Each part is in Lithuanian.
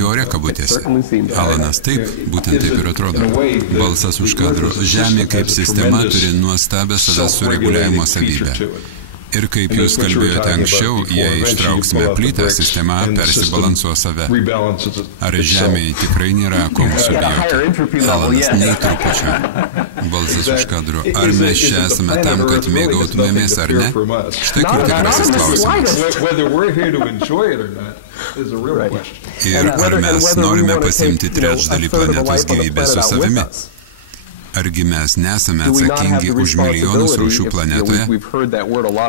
teorija kabutėse. Alanas, taip, būtent taip ir atrodo. Balsas už kadro. Žemė kaip sistema turi nuostabią savęs sureguliavimo savybę. Ir kaip jūs kalbėjote anksčiau, jei ištrauksime plytą, sistema persibalansuos save. Ar žemėje tikrai nėra ko mūsų bijoti? Alanas, nei trupučio. Balsas už kadro. Ar mes čia esame tam, kad mėgautumėmės, ar ne? Štai kur tikrasis klausimas. Ir ar mes norime pasiimti trečdalį planetos gyvybės su savimi? Argi mes nesame atsakingi už milijonus rūšių planetoje?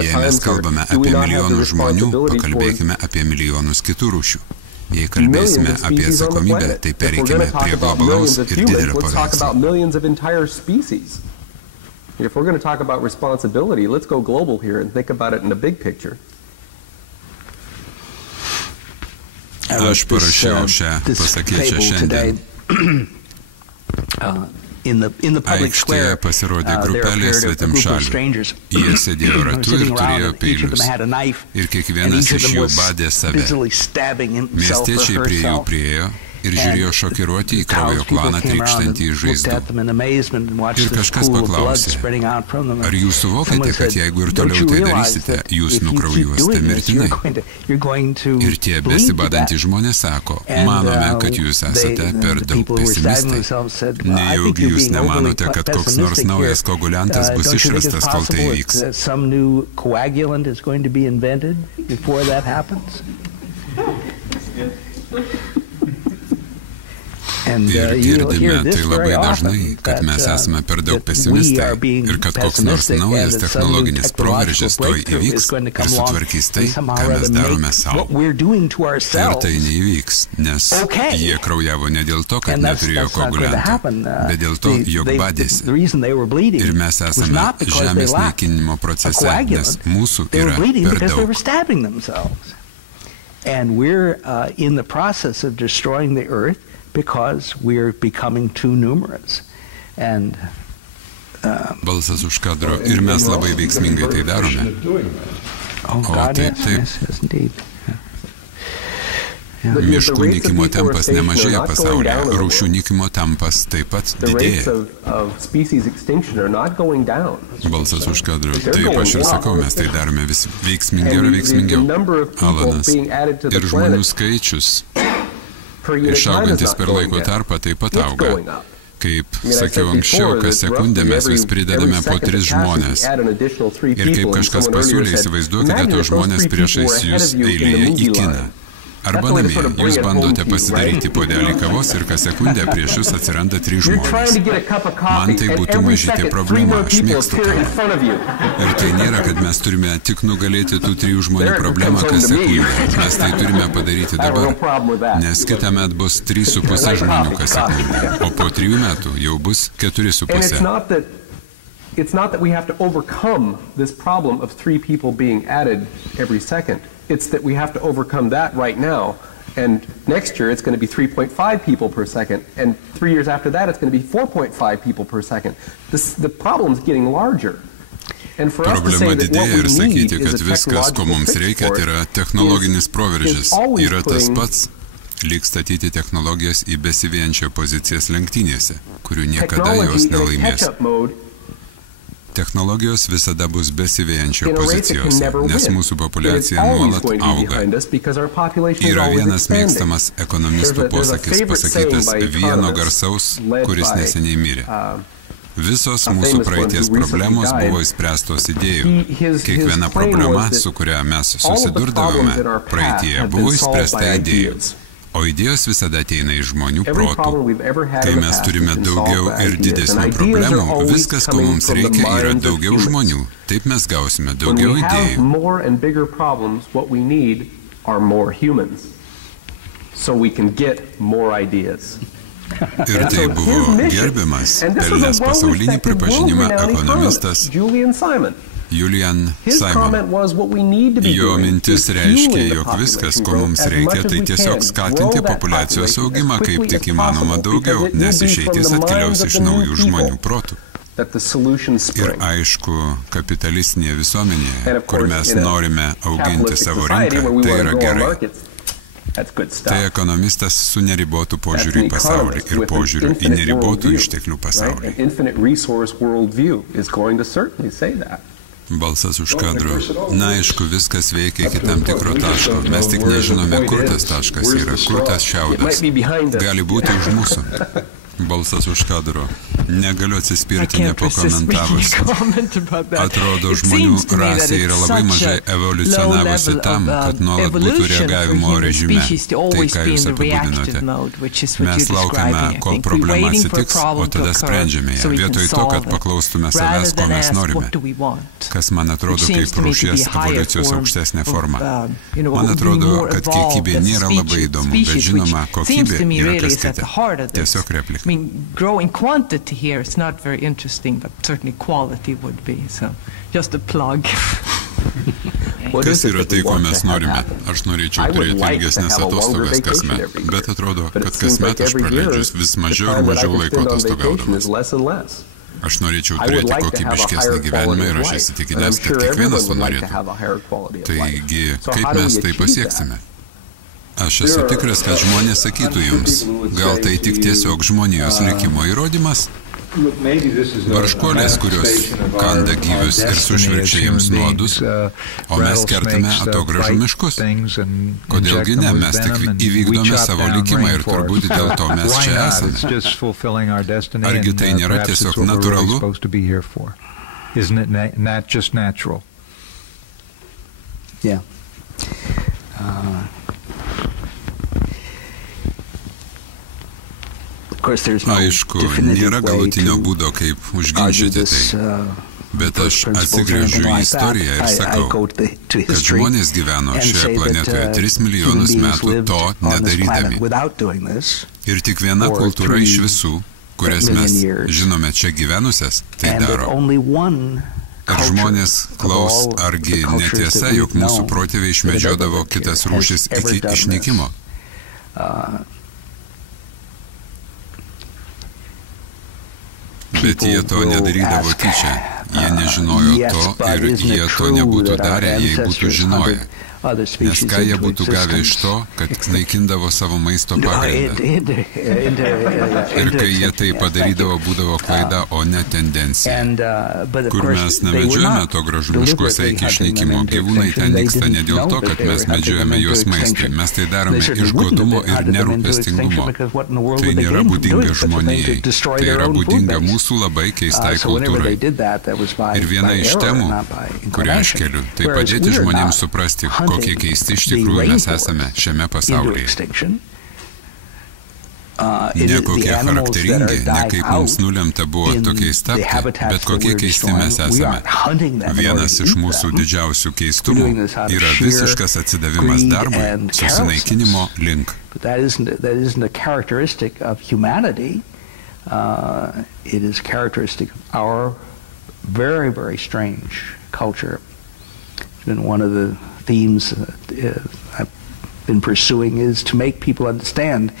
Jei mes kalbame apie milijonus žmonių, pakalbėkime apie milijonus kitų rūšių. Jei kalbėsime apie atsakomybę, tai pereikime prie globalaus ir didelio paveikslo. If we're going to talk about responsibility, let's go global here and think about it in a big picture. Aš parašiau šią pasakėčią šiandien. Aikštėje pasirodė grupelė svetimšalių. Jie sėdėjo ratu ir turėjo peilius. Ir kiekvienas iš jų badė save. Miestiečiai prie jų priėjo ir žiūrėjo šokiruoti į kraujo klaną trykštantį iš žaizdų. Ir kažkas paklausė, ar jūs suvokate, kad jeigu ir toliau tai darysite, jūs nukraujuosite mirtinai? Ir tie besibadantys žmonės sako, manome, kad jūs esate per daug pesimistai. Nejaugi jūs nemanote, kad koks nors naujas koaguliantas bus išrastas, kol tai įvyks? Ir girdime tai labai dažnai, kad mes esame per daug pesimistai ir kad koks nors naujas technologinis proveržis toj įvyks ir sutvarkys tai, ką mes darome savo. Ir tai neįvyks, nes jie kraujavo ne dėl to, kad neturėjo koaguliantų, bet dėl to, jog badėsi. Ir mes esame žemės naikinimo procese, nes mūsų yra per daug. And we're in the process of destroying the earth because we're becoming too numerous. And balsas už kadro. Ir mes labai veiksmingai tai darome. O taip, taip. Miškų nykimo tempas nemažėja pasaulyje, rūšių nykimo tempas taip pat didėja. Balsas už kadro. Taip, aš ir sakau, mes tai darome vis veiksmingiau ir veiksmingiau. Alanas. Ir žmonių skaičius, išaugantis per laiko tarpą, taip pat auga. Kaip sakiau anksčiau, kas sekundę mes vis pridedame po 3 žmonės. Ir kaip kažkas pasiūlė, įsivaizduokite tos žmonės priešais jūs eilėje į kiną. Arba namie, jūs bandote pasidaryti puodelį kavos ir kas sekundę prieš jūs atsiranda 3 žmonės. Man tai būtų mažytė problema, aš mėgstu kavą. Ir tai nėra, kad mes turime tik nugalėti tų 3 žmonių problemą kas sekundę. Mes tai turime padaryti dabar, nes kitąmet bus 3,5 žmonių kas sekundę, o po 3 metų jau bus 4,5. It's not that we have to overcome this problem of 3 people being added every second. It's that we have to overcome that right now. And next year, it's going to be 3.5 people per second. And 3 years after that, it's going to be 4.5 people per second. The problem's getting larger. And for us to say that what we need is a technological fix for it, yra technologinis proveržis. Yra tas pats, lyg statyti technologijas į besivijančią pozicijas lenktynėse, kurių niekada jos nelaimės. Technologijos visada bus besivėjančio pozicijose, nes mūsų populiacija nuolat auga. Yra vienas mėgstamas ekonomistų posakis, pasakytas vieno garsaus, kuris neseniai mirė. Visos mūsų praeities problemos buvo išspręstos idėjų. Kiekviena problema, su kuria mes susidurdavome, praeityje buvo išspręsta idėjų. O idėjos visada ateina iš žmonių protų. Kai mes turime daugiau ir didesnių problemų, viskas, ko mums reikia, yra daugiau žmonių. Taip mes gausime daugiau idėjų. Ir tai buvo gerbiamas, pelnęs pasaulinį pripažinimą ekonomistas Julian Simon. Jo mintis reiškia, jog viskas, ko mums reikia, tai tiesiog skatinti populiacijos augimą kaip tik įmanoma daugiau, nes išeitis atkeliaus iš naujų žmonių protų. Ir aišku, kapitalistinėje visuomenėje, kur mes norime auginti savo rinką, tai yra gerai. Tai ekonomistas su neribotu požiūriu į pasaulį ir požiūriu į neribotų išteklių pasaulį. Balsas už kadro. Na, aišku, viskas veikia iki tam tikro taško. Mes tik nežinome, kur tas taškas yra, kur tas šiaudas. Gali būti už mūsų. Balsas už kadro. Negaliu atsispirti nepakomentavus. Atrodo, žmonių rasė yra labai mažai evoliucionavusi tam, kad nuolat būtų reagavimo režime. Tai, ką jūs apibūdinote. Mes laukiame, kol problema atsitiks, o tada sprendžiame ją. Vietoj to, kad paklaustume savęs, ko mes norime. Kas man atrodo kaip rūšies evoliucijos aukštesnė forma. Man atrodo, kad kiekybė nėra labai įdomu, bet žinoma, kokybė yra kas kita. Tiesiog replika. I mean, growing quantity here is not very interesting, but certainly quality would be. So, just a plug. Kas yra tai, ko mes norime? Aš norėčiau turėti ilgesnės atostogas kasmet, bet atrodo, kad kasmet aš praleidžiu vis mažiau ir mažiau laiko atostogaudamas. Aš norėčiau turėti kokybiškesnį gyvenimą ir aš įsitikinęs, kad kiekvienas to norėtų. Taigi, kaip mes tai pasieksime? Aš esu tikras, kad žmonės sakytų jums, gal tai tik tiesiog žmonijos likimo įrodymas? Barškolės, kurios kanda gyvius ir sušvirkščia jiems nuodus, o mes kertame atogražų miškus. Kodėlgi ne, mes tik įvykdome savo likimą ir turbūt dėl to mes čia esame. Argi tai nėra tiesiog natūralu? Aišku, nėra galutinio būdo, kaip užginčyti tai. Bet aš atsigręžiu į istoriją ir sakau, kad žmonės gyveno šioje planetoje 3 milijonus metų to nedarydami. Ir tik viena kultūra iš visų, kurias mes žinome čia gyvenusias, tai daro. Ar žmonės klaus, argi netiesa, jog mūsų protėviai išmedžiodavo kitas rūšis iki išnykimo? Bet jie to nedarydavo tyčia. Jie nežinojo to ir jie to nebūtų darę, jei būtų žinoję. Nes ką jie būtų gavę iš to, kad naikindavo savo maisto pagrindą. Ir kai jie tai padarydavo, būdavo klaida, o ne tendencija. Kur mes nemedžiojame to gražų miškuose iki išnykimo, gyvūnai ten nyksta ne dėl to, kad mes medžiojame juos maistui. Mes tai darome iš godumo ir nerūpestingumo. Tai nėra būdinga žmonijai. Tai yra būdinga mūsų labai keistai kultūrai. Ir viena iš temų, kurią aš keliu, tai padėti žmonėms suprasti, kokie keisti iš tikrųjų mes esame šiame pasaulyje. Ne kokie charakteringi, ne kaip mums nulemta buvo tokiais tapti, bet kokie keisti mes esame. Vienas iš mūsų didžiausių keistumų yra visiškas atsidavimas darbui, susinaikinimo link. It is characteristic of our very, very strange culture. It's been one of the themes I've been pursuing is to make people understand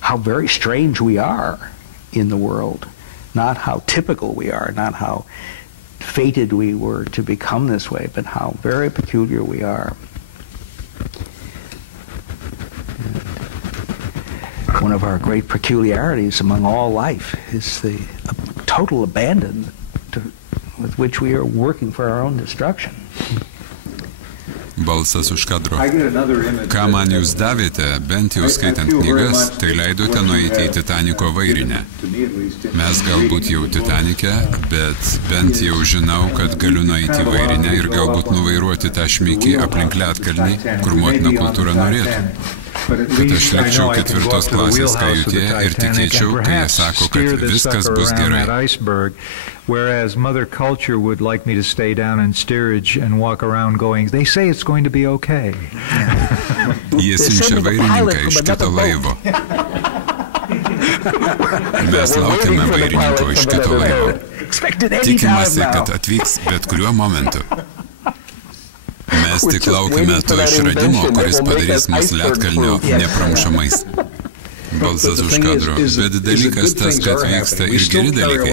how very strange we are in the world, not how typical we are, not how fated we were to become this way, but how very peculiar we are. And one of our great peculiarities among all life is the total abandon with which we are working for our own destruction. Balsas už kadro. Ką man jūs davėte, bent jau skaitant knygas, tai leidote nueiti į Titaniko vairinę. Mes galbūt jau Titanike, bet bent jau žinau, kad galiu nueiti į vairinę ir galbūt nuvairuoti tą šmykį aplink ledkalnį, kur motina kultūra norėtų. Kad aš likčiau 4 klasės kajutėje ir tikėčiau, kai jie sako, kad viskas bus gerai. Whereas mother culture would like me to stay down in steerage and walk around going, they say it's going to be okay. Jie siunčia vairininką iš kito laivo. Mes laukiame vairininko iš kito laivo. Tikimasi, kad atvyks bet kuriuo momentu. Mes tik laukime to išradimo, kuris padarys mus ledkalnio nepramušamais. balsas už kadro, bet dalykas tas, kad vyksta ir geri dalykai.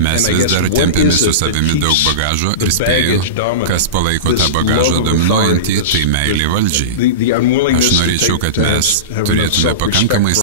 Mes vis dar tempėme su savimi daug bagažo ir spėju, kas palaiko tą bagažą dominuojantį, tai meilė valdžiai. Aš norėčiau, kad mes turėtume pakankamai